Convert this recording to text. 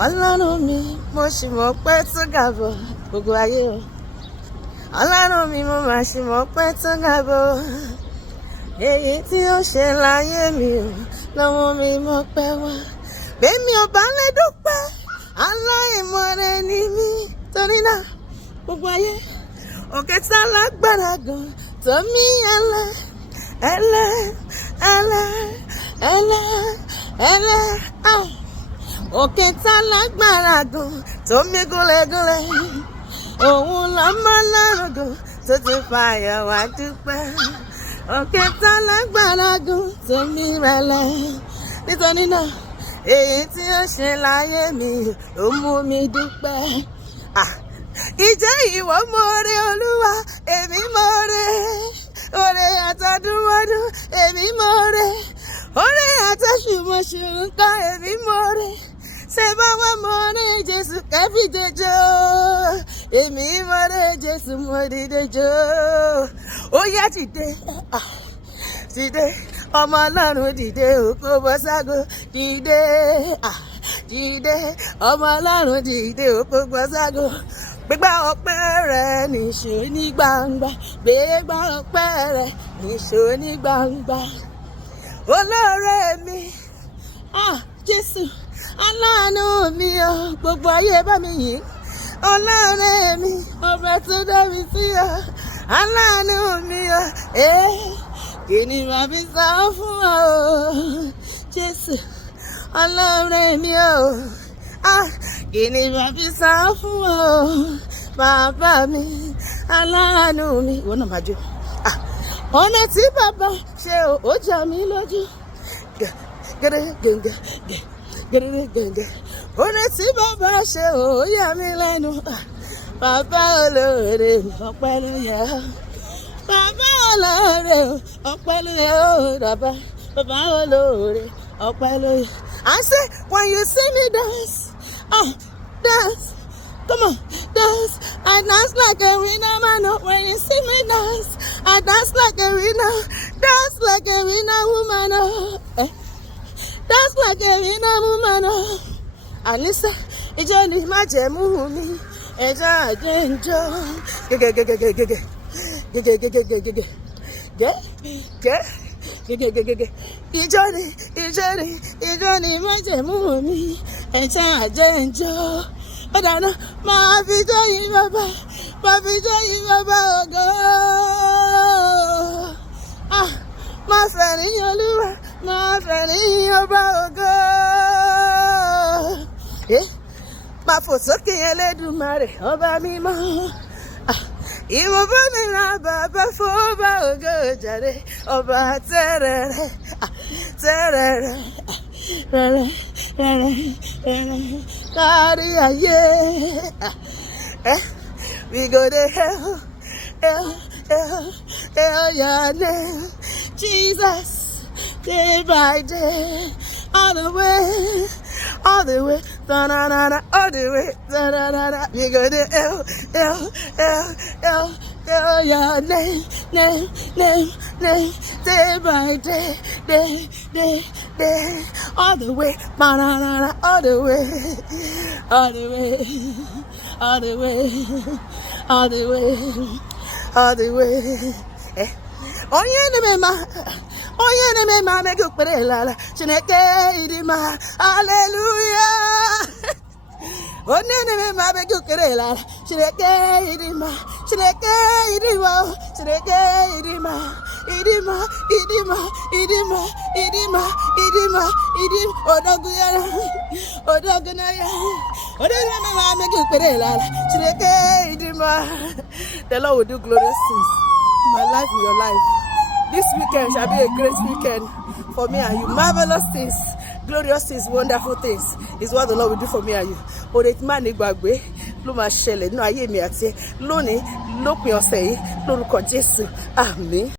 Ọlọ́run mi mo ṣì mọ̀ pé tó ga bọ̀ gbogbo ayé o. Ọlọ́run mi mo mà ṣì mọ̀ pé tó ga bọ̀. Èyí tí ó ṣe láyé mi o lọ́wọ́ mi mọ̀ pé wá. Bẹ́ẹ̀ni ò bá lè dúpẹ́ aláìmoore ni mí. Torí náà gbogbo ayé òkè tá lágbára gan tó mí ẹlẹ́ òkè tá lágbára gan tó mí gúnlẹ̀gúnlẹ̀ òun lọ́mọ lárugàn tó ti fàyà wá dúpẹ́. Òkè tá lágbára gan tó mí rẹ̀lẹ̀. Nítorí náà èyí tí ó ṣe láyé mi ló mú mi dúpẹ́. Ìjẹ́ ìwọ mọ̀ọ́rẹ́ Olúwa èmi mọ̀ọ́rẹ́. Oore àtọdúnmọ́dún èmi mọ̀ọ́rẹ́. Oore àtọ̀ṣùmọ̀ṣù nǹkan èmi mọ̀ọ́rẹ́. Ṣé báwa mọ̀ọ́rẹ́ Jésù kẹ́fìdéjọ́. Èmi mọ̀ọ́rẹ́ Jésù mọ̀ọ́dídéjọ́. Ó yá dìde dìde ọmọ Ọlọ́run dìde òkú bọ́ ságo dìde dìde ọmọ Ọlọ́run dìde òkú bọ́ ságo. Gbégbá ọpẹ́ rẹ̀ nìṣó ní gbangba. Gbégbá ọpẹ́ rẹ̀ nìṣó ní gbangba. Olóore mi Jésù aláàánú mi o gbogbo ayé bá mi yìn. Olóore mi ọba tó dá mi sí o aláàánú mi o kí ni màá fi sá fún ọ Jésù olóore mi o kí ni màá fi sá fún ọ bàbá mi aláàánú mi. Ìwọ náà máa jó. Ọ̀nà tí bàbá ṣe ó jà mí lójú. Gẹ́gẹ́ ọ̀nà tí bàbá ṣe ó yà mí lẹ́nu. Bàbá olóore ọpẹ́ ló yẹ. Bàbá olóore ọpẹ́ ló yẹ ó bàbá. Bàbá olóore ọpẹ́ ló yẹ. I say when you see me dance, dance. Come on, dance. I dance like a winner, man. When you see me dance, I dance like a winner. Dance like a winner woman. Dance like a winner woman. Alisa, ìjọ ni má jẹ́ mú mi. Ẹja àjẹjọ. Gẹ́gẹ́. Ìjọ ni má jẹ́ mú mi. Ẹja àjẹjọ. Ọ̀dàná máa fi jọyìn bàbá ògo. Máa fẹ̀rín Olúwa, máa fẹ̀rín ọba ògo. Máa fò sókè Elédùmarè ọba mímọ́. Ìwọ̀nba mi ra bàbá fọba ògo jàre ọba tẹ́rẹ̀rẹ̀ kárí ayé. We go to hell your name Jesus day by day all the way da-na-na-na, all the way da-na-na-na. We go to hell your name day by day all the way da-na-na-na, all the way onye na-eme ma mega okpere lala Chineke ịdị mma hallelujah. Onye na-eme ma mega okpere lala Chineke ịdị mma odogwu na ya onye na-eme ma mega okpere lala Chineke ịdị mma. The Lord will do glorious things in my life, in your life. This weekend shall be a great weekend for me and you. Marvelous things, glorious things, wonderful things is what the Lord will do for me and you. Oore tí máa ní gbàgbé ló máa ṣẹlẹ̀ nínú ayé mi àti ẹ lónìí lópin ọ̀sẹ̀ yìí lórúkọ Jésù. Àmín.